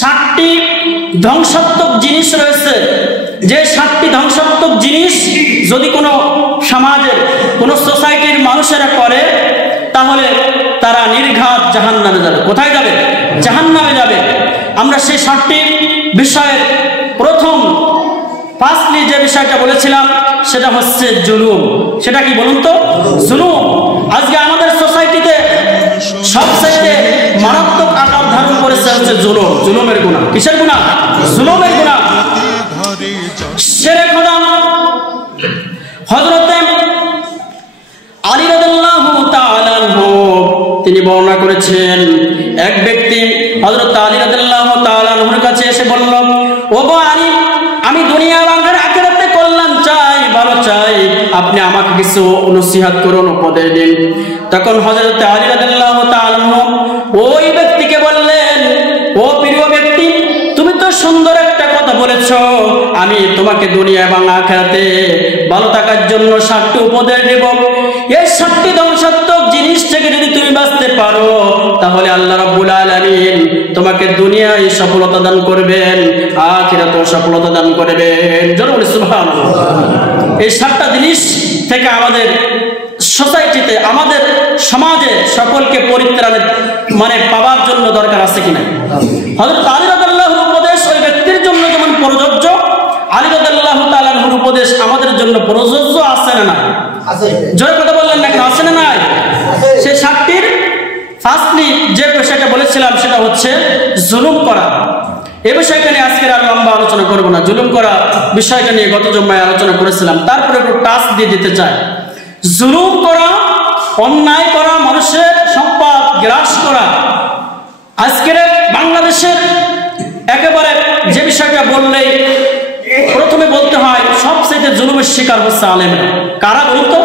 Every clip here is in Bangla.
7টি ধ্বংসাত্মক জিনিস রয়েছে, যে 7টি ধ্বংসাত্মক জিনিস যদি কোনো সমাজের কোনো সোসাইটির মানুষেরা করে তাহলে তারা নির্ঘাত জাহান্নামে যাবে। কোথায় যাবে? জাহান্নামে যাবে। আমরা সেই 7টি বিষয়ের প্রথম ফার্স্টলি যে বিষয়টা বলেছিলাম সেটা হচ্ছে জুলুম। সেটা কি বলুন তো? জুলুম। আজকে আমাদের সোসাইটিতে সবচেয়ে মারাত্মক আকার ধারণ করেছে হচ্ছে জুলুম। জুলুমের গুনাহ। কিসের গুনাহ? জুলুমের গুনাহ। শিরক খোদা হযরত আলী রাদিয়াল্লাহু তাআলা আনহু তিনি বর্ণনা করেছেন, এক ব্যক্তি হযরত আলী রাদিয়াল্লাহু তাআলা আনহুর কাছে এসে বলল, ওগো আলী, আমি দুনিয়া এবং আখিরাতে কল্যাণ চাই, ভালো চাই, আপনি আমাকে কিছু নসিহত করুন, উপদেশ দিন। তখন হযরত আলী রাদিয়াল্লাহু তাআলা আনহু ওই ব্যক্তিকে বললেন, ও প্রিয় ব্যক্তি, তুমি তো সুন্দর একটা কথা বলেছ, আমি তোমাকে দুনিয়া এবং আখিরাতে ভালো থাকার জন্য 7টি উপদেশ দেব। এই 7টি ধ্বংসাত্মক জিনিস থেকে যদি তুমি বাঁচতে পারো তাহলে আল্লাহ রাব্বুল আলামিন তোমাকে দুনিয়ায় সফলতা দান করবেন, আখিরাতেও সফলতা দান করবেন। জোরে বলি সুবহানাল্লাহ। এই 7টা জিনিস থেকে আমাদের সোসাইটিতে, আমাদের সমাজে সকলকে পরিত্রাণের পাওয়ার জন্য দরকার আছে কিনা? হযরত আলী রাদিয়াল্লাহুর উপদেশ ওই ব্যক্তির জন্য যেমন প্রযোজ্য, আলী রাদিয়াল্লাহু তাআলা আনহুর উপদেশ আমাদের জন্য প্রযোজ্য আছে না? আছে। জোরে কথা বললেন না কেন? আছে না নাই? সেই 7টির ফার্স্টলি যে বিষয়টা বলেছিলাম সেটা হচ্ছে জুলুম করা। এই বিষয়টা নিয়ে আজকের আর লম্বা আলোচনা করব না। জুলুম করা বিষয়টা নিয়ে গত জুম্মায় আলোচনা করেছিলাম, তারপরে একটু টাচ দিয়ে দিতে চাই। জুলুম করা, অন্যায় করা, মানুষের সম্পদ গ্রাস করা। আজকের বাংলাদেশের একেবারে যে বিষয়টা বললেই প্রথমে বলতে হয় সবচেয়ে জুলুমের শিকার হচ্ছে আলেমরা। কারা বলুন তো?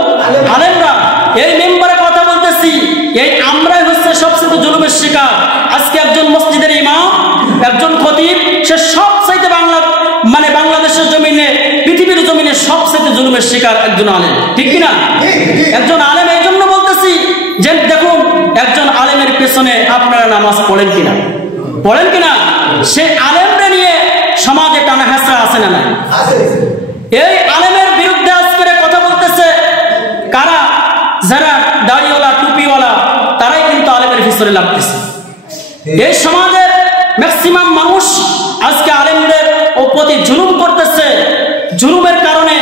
আলেমরা। এই মেম্বারে কথা বলতেছি, এই আমরাই হচ্ছে সবচেয়ে জুলুমের শিকার। আজকে একজন মসজিদের ইমাম, একজন খতিব, সে সবচেয়ে বাংলাদেশের জমিনে, পৃথিবীর জমিনে সবচেয়ে জুলুমের শিকার একজন আলেম। ঠিক কিনা? একজন আলেম। এই জন্য বলতেছি যে দেখুন, একজন আলেমের পেছনে আপনারা নামাজ পড়েন কিনা? পড়েন কিনা? সেই আলেমরা নিয়ে সমাজে টানা হেঁচড়া আছে না নাই? এই আলেমের বিরুদ্ধে আজকে কথা বলতেছে কারা? যারা দাড়িওয়ালা, টুপিওয়ালা, তারাই কিন্তু আলেমের পিছনে লাগতেছে। এই সমাজের ম্যাক্সিমাম মানুষ আজকে আলেমদের প্রতি জুলুম করতেছে। জুলুমের কারণে,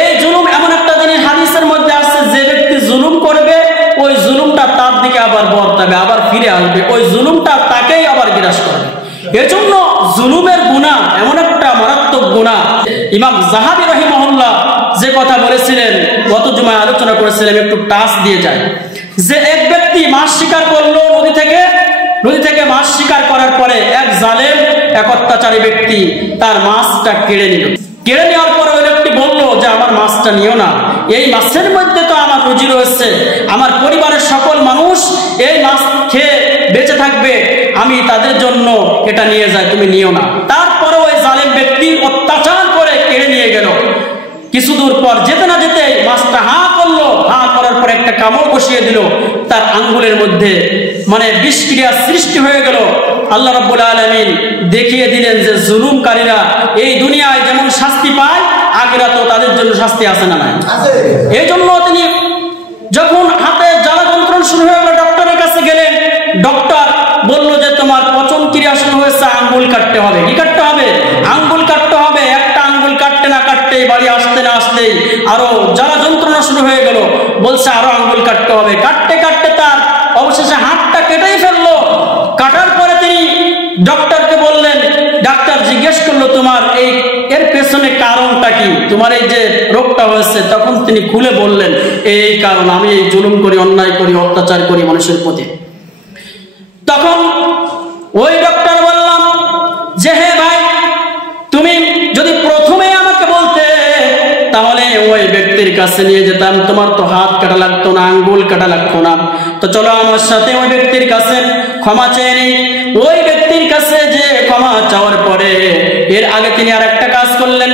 এই জুলুম এমন একটা জিনিস হাদিসের মধ্যে আছে, যে ব্যক্তি জুলুম করবে ওই জুলুমটা তার দিকে আবার বর্তাবে, আবার ফিরে আসবে, ওই জুলুমটা তাকেই আবার গ্রাস করবে। এজন্য জুলুমের গুনাহ এমন একটা মারাত্মক গুনাহ। ইমাম যাহাবী রাহিমাহুল্লাহ যে কথা বলেছিলেন, গত জুমায় আলোচনা করেছিলেন, একটু টাচ দিয়ে যায়, যে এক ব্যক্তি মাছ শিকার করলো নদী থেকে মাছ শিকার করার পরে এক জালেম, এক অত্যাচারী ব্যক্তি তার মাছটা কেড়ে নিল। কেড়ে নেওয়ার পরে ওই ব্যক্তি বলল যে আমার মাছটা নিও না, এই মাছের মধ্যে তো আমার রুজি রয়েছে, আমার পরিবারের সকল মানুষ এই মাছ খেয়ে বেঁচে থাকবে, আমি তাদের জন্য এটা নিয়ে যাই, তুমি নিও না। তারপরে ওই জালেম ব্যক্তি অত্যাচার করে কেড়ে নিয়ে গেল। কিছু দূর পর যেতে না যেতে মাছটা হা করলো, হা করার পর একটা কামড় বসিয়ে দিল, তার আঙ্গুলের মধ্যে বিষক্রিয়া সৃষ্টি হয়ে গেল। আল্লাহ রাব্বুল আলামিন দেখিয়ে দিলেন যে জুলুমকারীরা এই দুনিয়ায় যেমন শাস্তি পায়, আখিরাতেও তাদের জন্য শাস্তি আছে না নাই? এই জন্য তিনি যখন হাতে জ্বালা যন্ত্রণা শুরু হয়ে গেল, ডক্টরের কাছে গেলেন। ডক্টর বলল যে তোমার পচন ক্রিয়া শুরু হয়েছে, আঙ্গুল কাটতে হবে। কি কাটতে হবে? আঙ্গুল কাটতে হবে। একটা আঙ্গুল কাটতে না কাটতেই, বাড়ি আসতে না আসতেই আরো জ্বালা যন্ত্রণা শুরু হয়ে গেল। বলছে আরো আঙ্গুল কাটতে হবে। কাটতে কাটতে তার অবশেষে হাতটা কেটেই ফেললো। কাটার পরে তিনি ডক্টরকে বললেন, ডাক্তার জিজ্ঞেস করলো তোমার এর পেছনে কারণটা কি, তোমার এই যে রোগটা হয়েছে? তখন তিনি খুলে বললেন, এই কারণ, আমি এই জুলুম করি, অন্যায় করি, অত্যাচার করি মানুষের প্রতি। তখন ওই ডক্টর বললাম যে হে ভাই, তুমি যদি প্রথমে আমাকে বলতে তাহলে ওই ব্যক্তির কাছে নিয়ে যেতাম, তোমার তো হাত কাটা লাগতো না, আঙ্গুল কাটা লাগতো না। তো চলো আমার সাথে ওই ব্যক্তির কাছে ক্ষমা চেয়ে নিই। ওই ব্যক্তির কাছে যে ক্ষমা চাওয়ার পরে এর আগে তিনি আর একটা কাজ করলেন।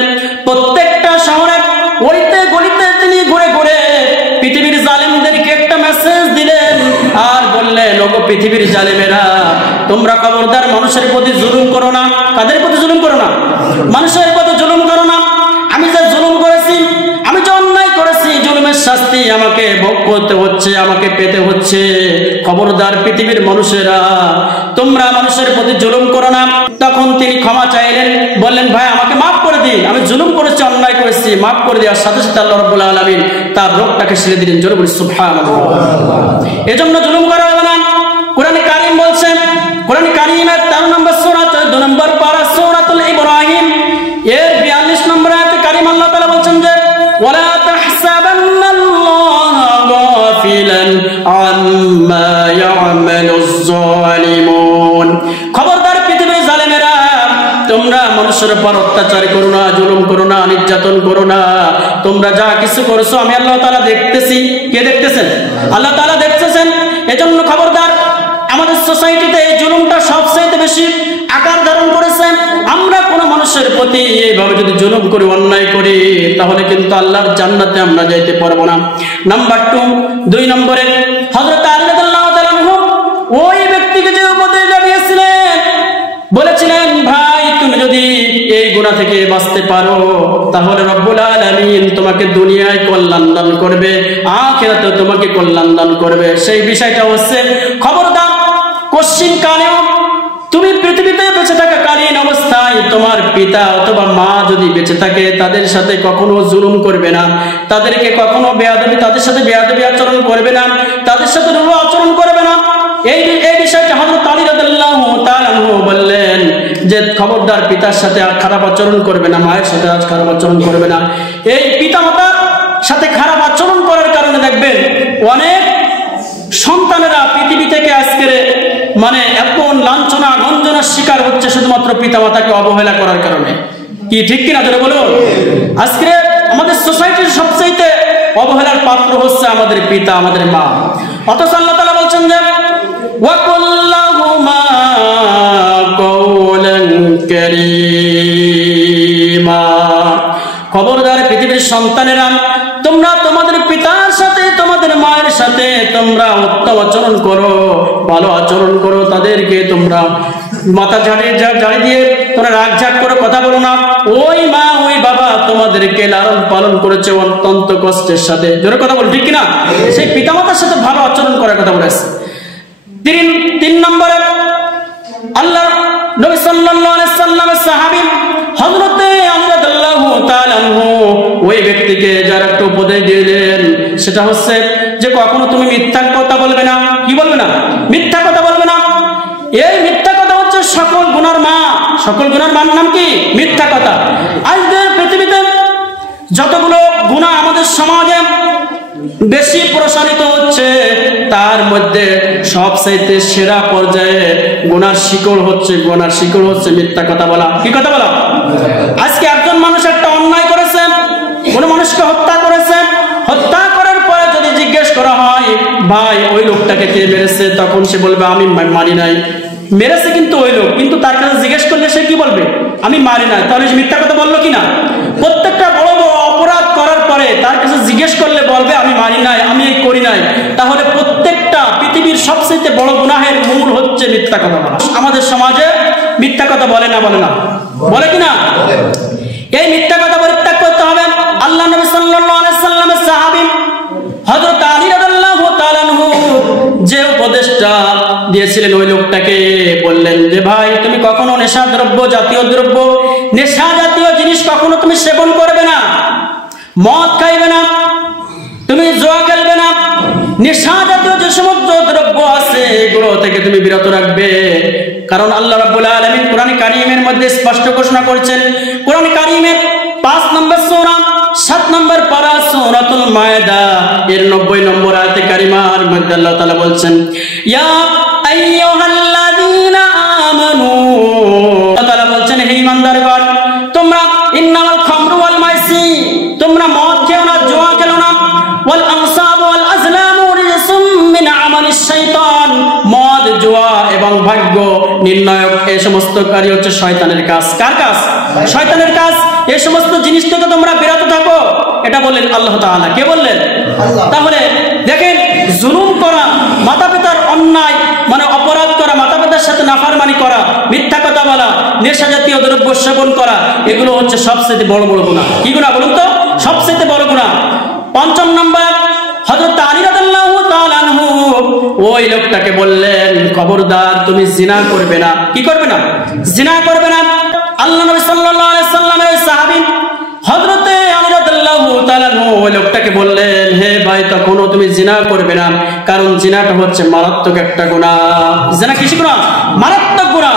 প্রত্যেকটা শহরে গলিতে গলিতে তিনি ঘুরে ঘুরে পৃথিবীর জালিমদেরকে একটা মেসেজ দিলেন আর বললেন, ওগো পৃথিবীর জালিমেরা, তোমরা খবরদার মানুষের প্রতি জুলুম না। কাদের প্রতি জুলুম করো না? মানুষের প্রতি জুলুম করো না। আমি যে জুলুম করেছি, আমি যে অন্যায় করেছি, জুলুমের শাস্তি আমাকে ভোগ করতে হচ্ছে, আমাকে পেতে হচ্ছে। খবরদার পৃথিবীর মানুষেরা, তোমরা মানুষের প্রতি জুলুম করো না। তখন তিনি ক্ষমা চাইলেন, বললেন ভাই আমাকে মাফ করে দিন, আমি জুলুম করেছি, অন্যায় করেছি, মাফ করে দেওয়ার সাথে সাথে আল্লাহ রাব্বুল আলামিন তার রোগটাকে সেরে দিলেন। জোরে বলি সুবহানাল্লাহ। এজন্য জুলুম করা হবে না। কোরআনে কারীম বলছে, কোরআনে কারীমের 13 নম্বর সূরা 14 নম্বর পারা সূরাতুল ইব্রাহিম এর 42 নম্বর আয়াতে কারীম আল্লাহ তাআলা বলছেন যে ওয়ালা তাহসাবান্নাল্লাহা গাফিলান আম্মা ইয়ামালুজ জালিমুন। খবরদার পৃথিবীর জালেমেরা, তোমরা মানুষের উপর অত্যাচার করো না, জুলুম করো না, নির্যাতন করো না। তোমরা যা কিছু করছো আমি আল্লাহ তাআলা দেখতেছি। কে দেখতেছেন? আল্লাহ তাআলা দেখতেছেন। এজন্য খবরদার, আমাদের সোসাইটিতে এই জুলুমটা সবচেয়ে বেশি আকার ধারণ করেছে। আমরা কোনো মানুষের প্রতি এইভাবে যদি জুলুম করি, অন্যায় করি, তাহলে কিন্তু আল্লাহর জান্নাতে আমরা যাইতে পারবো না। নাম্বার 2 নম্বরে হযরত আলী রাদিয়াল্লাহু তাআলা আনহু ওই ব্যক্তিকে যে উপদেশ দিয়েছিলেন, বলেছিলেন ভাই তুমি যদি এই গুনাহ থেকে বাঁচতে পারো তাহলে রব্বুল আলামিন তোমাকে দুনিয়ায় কল্যাণ দান করবে, আখিরাতেও তোমাকে কল্যাণ দান করবে। সেই বিষয়টা হচ্ছে খবরদার কোশ্চিন কালেও তুমি পৃথিবীতে বেঁচে থাকা কালীন অবস্থায় তোমার পিতা অথবা মা যদি বেঁচে থাকে তাদের সাথে কখনো জুলুম করবে না, তাদেরকে কখনো তাদের সাথে বেয়াদবি আচরণ করবে না, তাদের সাথে রূঢ় আচরণ করবে না। এই বিষয়টা হযরত আলী রাদিয়াল্লাহু তাআলা আনহু বললেন যে খবরদার পিতার সাথে আর খারাপ আচরণ করবে না, মায়ের সাথে আজ খারাপ আচরণ করবে না। এই পিতামাতার সাথে খারাপ আচরণ করার কারণে দেখবেন অনেক সন্তানেরা পৃথিবী থেকে আজকে মানে এত লাঞ্ছনা গঞ্জনার শিকার হচ্ছে শুধুমাত্র পিতামাতাকে অবহেলা করার কারণে। কি ঠিক কিনা জোরে বলুন? আজকে আমাদের সোসাইটির সবচেয়ে অবহেলার পাত্র হচ্ছে আমাদের পিতা, আমাদের মা। অথচ আল্লাহ তাআলা বলছেন যে ওয়াকুল্লাহুমা কওলান কারীমা। খবরদার পৃথিবীর সন্তানেরা, তোমরা তোমাদের পিতার সাথে তোমাদের মায়ের সাথে তোমরা উত্তম আচরণ করো, ভালো আচরণ করো। তাদেরকে তোমরা মাথা ঝাড়ি দিয়ে তোমরা রাগঝাগ করে কথা বলো না। ওই মা ওই বাবা তোমাদেরকে লালন পালন করেছে অত্যন্ত কষ্টের সাথে। জোরে কথা বল, ঠিক কিনা? সেই পিতামাতার সাথে ভালো আচরণ করার কথা বলেছে। 3 নম্বরে আল্লাহ নবী সাল্লাল্লাহু আলাইহি সাল্লামের সাহাবী হযরত আলী রাদিয়াল্লাহু তাআলা আনহু ওই ব্যক্তিকে যার একটা উপদেশ দিলেন, সেটা হচ্ছে যে কখনো তুমি মিথ্যা কথা বলবে না। কি বলবে না? মিথ্যা কথা বলবে না। এই মিথ্যা কথা হচ্ছে সকল গুনার মা। সকল গুনার মার নাম কি? মিথ্যা কথা। আজকের পৃথিবীতে যতগুলো গুনাহ আমাদের সমাজে বেশি প্রসারিত হচ্ছে, তার মধ্যে সবচাইতে সেরা পর্যায়ে গুনার শিকড় হচ্ছে মিথ্যা কথা বলা। কি কথা বলা? আজকে একজন মানুষ একটা অন্যায় করেছে, কোন মানুষকে হত্যা করেছে, হত্যা করার পরে যদি জিজ্ঞেস করা হয় ভাই ওই লোকটাকে কে মেরেছে, তখন সে বলবে আমি মানি নাই। মেরেছে কিন্তু ওই লোক, কিন্তু তার কাছে জিজ্ঞেস করলে সে কি বলবে? আমি মারি নাই। তাহলে সে মিথ্যা কথা বললো কিনা? প্রত্যেকটা বড় বড় অপরাধ করার পরে তার কাছে জিজ্ঞেস করলে বলবে আমি মারি নাই, আমি এই করি নাই। তাহলে প্রত্যেকটা পৃথিবীর সবচেয়ে বড় গুনাহের মূল হচ্ছে মিথ্যা কথা বলা। আমাদের সমাজে মিথ্যা কথা বলে না? বলে কিনা? এই মিথ্যা কথা পরিত্যাগ করতে হবে। আল্লাহ নবী সাল্লাল্লাহু আলাইহি সাল্লামের সাহাবী হযরত আলী রাদিয়াল্লাহু তাআলা আনহু যে উপদেশটা দিয়েছিলেন ওই লোকটাকে বললেন যে ভাই তুমি কখনো নেশা জাতীয় জিনিস কখনো তুমি সেবন করবে না, মদ খাইবে না, তুমি জুয়া খেলবে না, নেশা জাতীয় যে সমস্ত দ্রব্য আছে এগুলো থেকে তুমি বিরত রাখবে। কারণ আল্লাহ রাব্বুল আলামিন কোরআন কারীমের মধ্যে স্পষ্ট ঘোষণা করেছেন। কোরআন কারীমের 5 নম্বর সূরা 7 নম্বর পারা সূরাতুল মায়েদা এর 90 নম্বর আয়াতে কারিমার মধ্যে আল্লাহ তাআলা বলছেন ইয়া আইয়ুহাল্লাযীনা আমানু, আল্লাহ তাআলা বলছেন হে ঈমানদারগণ তোমরা ইন্নামাল খামরু ওয়াল মাইসির, তোমরা মদ খেও না, জুয়া খেলো না, ওয়াল আনসাব ওয়াল আজলামু রিজসুম মিন আমালিশ শাইতান, মদ জুয়া এবং ভাগ্য নির্ণায়ক এই সমস্ত কাজ হচ্ছে শয়তানের কাজ। কার কাজ? শয়তানের কাজ। এই সমস্ত জিনিস থেকে তোমরা বিরত থাকো, এটা বললেন আল্লাহ তাআলা। কে বললেন? তাহলে দেখেন জুলুম করা, মাতা পিতার অন্যায় মানে অপরাধ করা, মাতা পিতার সাথে নাফরমানি করা, মিথ্যা কথা বলা, নেশা জাতীয় দ্রব্য সেবন করা, এগুলো হচ্ছে সবচেয়ে বড় বড় গুনাহ। কি গুনাহ বলুন তো? সবচেয়ে বড় গুনাহ। পঞ্চম নম্বর, হযরত আলী রাদিয়াল্লাহু তাআলা আনহু ওই লোকটাকে বললেন, খবরদার তুমি জিনা করবে না। কি করবে না? জিনা করবে না। আল্লাহ নবী সাল্লাল্লাহু আলাইহি সাল্লামের ওই সাহাবী হযরত আলী রাদিয়াল্লাহু তাআলা আনহু ওই লোকটাকে বললেন, হে ভাই, তখনও তুমি জিনা করবে না, কারণ জিনাটা হচ্ছে মারাত্মক একটা গুনাহ। জিনা কিসের গুনাহ? মারাত্মক গুনাহ।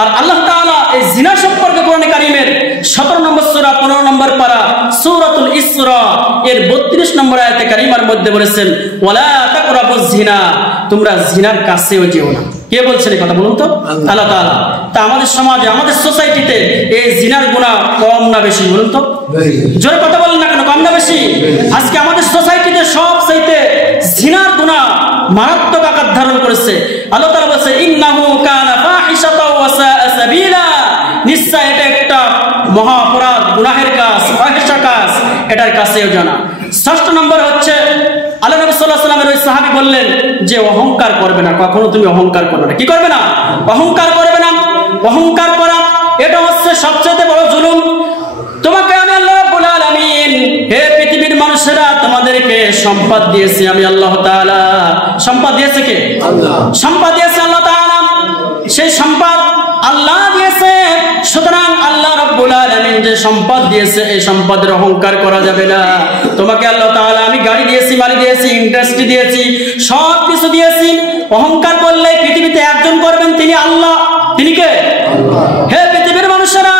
আর আল্লাহ তাআলা এই জিনা সম্পর্কে কোরআনে কারীমের 17 নম্বর সূরা 15 নম্বর পারা সূরাতুল ইসরা এর 32 নম্বর আয়াতে কারীমার মধ্যে বলেছেন, ওয়ালা তাকরাবুজ জিনা, তোমরা জিনার কাছেও যেও না। কে বলছেন এই কথা বলুন তো? আল্লাহ তাআলা। তা আমাদের সমাজে, আমাদের সোসাইটিতে এই জিনার গুনাহ কম না বেশি বলুন তো? জোরে কথা বলেন না কেন, কম না বেশি? আজকে আমাদের সোসাইটিতে সবচাইতে জিনার গুনাহ মারাত্মক আকার ধারণ করেছে। আল্লাহ তাআলা বলেছে, ইন্নাহু কানা ফাহিশাতাও ওয়া সাআ সাবিলা, নিশ্চয় এটা একটা মহা অপরাধ, গুনাহের কাজ, ফাহিশা কাজ, এটার কাছেও জানা। ষষ্ঠ নম্বর হচ্ছে, আল্লাহ নবী সাল্লাল্লাহু আলাইহি ওয়াসাল্লামের ওই সাহাবী বললেন যে অহংকার করবে না, কখনো তুমি অহংকার করবে না। কি করবে না? অহংকার করবে না। অহংকার করা এটা হচ্ছে সবচেয়ে বড় জুলুম। তোমাকে আমি আল্লাহ রাব্বুল আলামিন, হে পৃথিবীর মানুষেরা, তোমাদেরকে সম্পদ দিয়েছি আমি আল্লাহ তাআলা। সম্পদ দিয়েছে কে? আল্লাহ। সম্পদ দিয়েছে আল্লাহ তাআলা। সেই সম্পদ আল্লাহ দিয়েছে, সুতরাং আল্লাহ রাব্বুল আলামিন যে সম্পদ দিয়েছে এই সম্পদের অহংকার করা যাবে না। তোমাকে আল্লাহ তাআলা আমি গাড়ি দিয়েছি, বাড়ি দিয়েছি, ইন্ডাস্ট্রি দিয়েছি, সব কিছু দিয়েছি। অহংকার করলে পৃথিবীতে একজন করবেন, তিনি আল্লাহ। তিনি কে? আল্লাহ। হে পৃথিবীর মানুষেরা,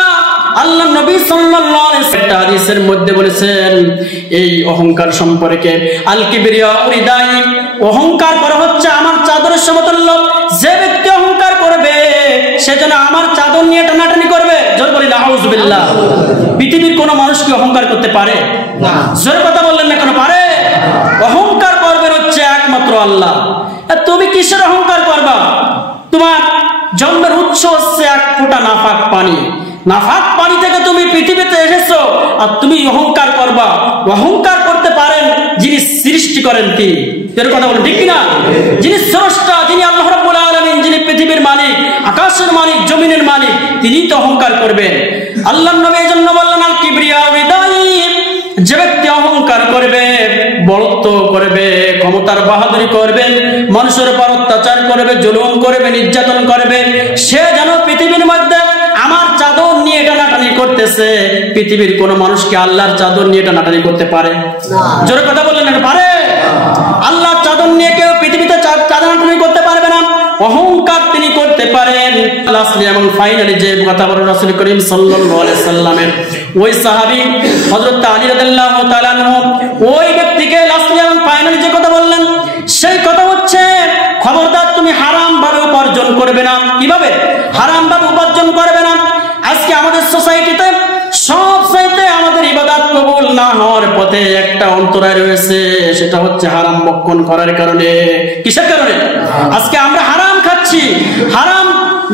আল্লাহ নবী সাল্লাল্লাহু আলাইহি ওয়াসাল্লাম হাদিসের মধ্যে বলেছেন এই অহংকার সম্পর্কে, আল কিবরিয়া উরিদাই, অহংকার করা হচ্ছে আমার চাদরের সমতুল্য। যে ব্যক্তি অহংকার করবে সে যেন আমার চাদর নিয়ে টানাটানি করবে। জোরে বলি নাউযুবিল্লাহ। পৃথিবীর কোন মানুষ কি অহংকার করতে পারে? না। জোরে কথা বললেন না কেন? পারে? অহংকার করবে হচ্ছে একমাত্র আল্লাহ। তুমি কিসের অহংকার করবা? তোমার জন্মের উৎস হচ্ছে এক ফোঁটা নাফাক পানি। নাফাক পানি থেকে তুমি পৃথিবীতে এসেছো, আর তুমি অহংকার করবা। অহংকার করতে পারেন যিনি সৃষ্টি করেন, তিনি। এর কথা বলেন ঠিক কিনা? যিনি স্রষ্টা, যিনি আল্লাহ রাব্বুল আলামিন, যিনি পৃথিবীর মালিক, আকাশের মালিক, জমিনের মালিক, তিনিই তো অহংকার করবেন। আল্লাহর নবী এজন্য বললেন, আল কিবরিয়া উরিদাই, যে ব্যক্তি অহংকার করবে, বড়ত্ব করবে, ক্ষমতার বাহাদুরি করবে, মানুষের উপর অত্যাচার করবে, জুলুম করবে, নির্যাতন করবে, সে যেন পৃথিবীর মধ্যে আমার চাদর নিয়ে টানাটানি করতেছে। পৃথিবীর কোন মানুষকে আল্লাহর চাদর নিয়ে টানাটানি করতে পারে? জোরে কথা বললেন, এটা পারে? আল্লাহর চাদর নিয়ে কেউ পৃথিবীতে টানাটানি করতে পারবে না। অহংকার তিনি করতে পারেন। লাস্টলি এবং ফাইনালি যে কথা বলেন রাসূল করিম সাল্লাল্লাহু আলাইহি সাল্লামের ওই সাহাবী হযরত আলী রাদিয়াল্লাহু তাআলা আনহু, ওই ব্যক্তিকে লাস্টলি এবং ফাইনালি যে কথা বললেন, সেই কথা হচ্ছে, খবরদার তুমি হারাম ভাবে উপার্জন করবে না। কিভাবে? হারাম ভাবে উপার্জন করবে না। আজকে আমাদের সোসাইটিতে সবচাইতে আমাদের ইবাদত কবুল না হওয়ার পথে একটা অন্তরায় রয়েছে, সেটা হচ্ছে হারাম ভক্ষণ করার কারণে। কিসের কারণে? আজকে আমরা হারাম খাচ্ছি, হারাম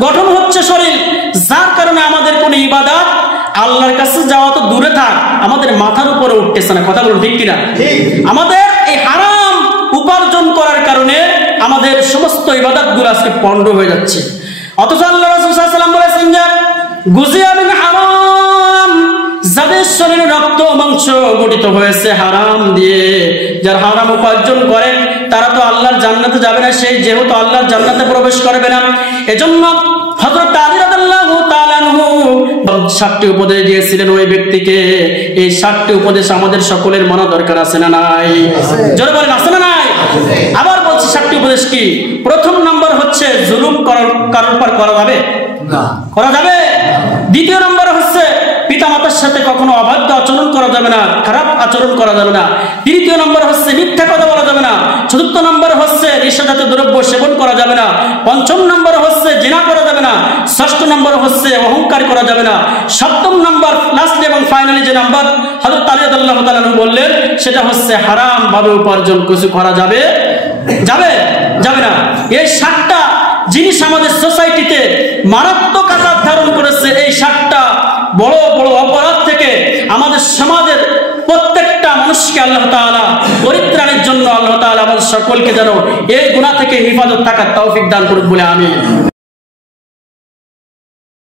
গঠন হচ্ছে শরীর, যার কারণে আমাদের কোন ইবাদত আল্লাহর কাছে যাওয়া তো দূরে থাক, আমাদের মাথার উপরে উঠতেছে না। কথা বলুন ঠিক কিনা? আমাদের এই হারাম উপার্জন করার কারণে আমাদের সমস্ত ইবাদতগুলো আজকে পণ্ড হয়ে যাচ্ছে। অথচ আল্লাহ রাসূল সাল্লাল্লাহু আলাইহি ওয়াসাল্লাম বলেছেন যে গুজিয়া বিল হারাম, যাদের শরীরে রক্ত মাংস গঠিত হয়েছে হারাম দিয়ে, যারা হারাম উপার্জন করে তারা তো আল্লাহর জান্নাতে যাবে না, সেই যেহেতু আল্লাহর জান্নাতে প্রবেশ করবে না। এজন্য হযরত আলী রাদিয়াল্লাহু তাআলা আনহু 7টি উপদেশ দিয়েছিলেন ওই ব্যক্তিকে। এই 7টি উপদেশ আমাদের সকলের মানা দরকার আছে না নাই? জোরে বলেন আছে না নাই? আবার বলছি 7টি উপদেশ কি? প্রথম নাম্বার হচ্ছে জুলুম কারোর উপর করা যাবে না, করা যাবে। দ্বিতীয় নম্বর হচ্ছে পিতামাতার সাথে কখনো অবাধ্য আচরণ করা যাবে না, খারাপ আচরণ করা যাবে না। তৃতীয় নম্বর হচ্ছে মিথ্যা কথা বলা যাবে না। চতুর্থ নম্বর হচ্ছে নেশাজাতীয় দ্রব্য সেবন করা যাবে না। পঞ্চম নম্বর হচ্ছে জিনা করা যাবে না। ষষ্ঠ নম্বর হচ্ছে অহংকার করা যাবে না। সপ্তম নম্বর লাস্ট এবং ফাইনালি যে নাম্বার হযরত আলী রাদিয়াল্লাহু তাআলা বললেন, সেটা হচ্ছে হারাম ভাবে উপার্জন কিছু করা যাবে যাবে না। এই 7টা জিনিস আমাদের সোসাইটিতে মারাত্মক আকার ধারণ করেছে। এই 7টা বড় বড় অপরাধ থেকে আমাদের সমাজের প্রত্যেকটা মানুষকে আল্লাহ তাআলা পরিত্রাণের জন্য আল্লাহ তাআলা আমাদের সকলকে যেন এই গুনাহ থেকে হেফাজত থাকার তৌফিক দান করুন বলে আমিন।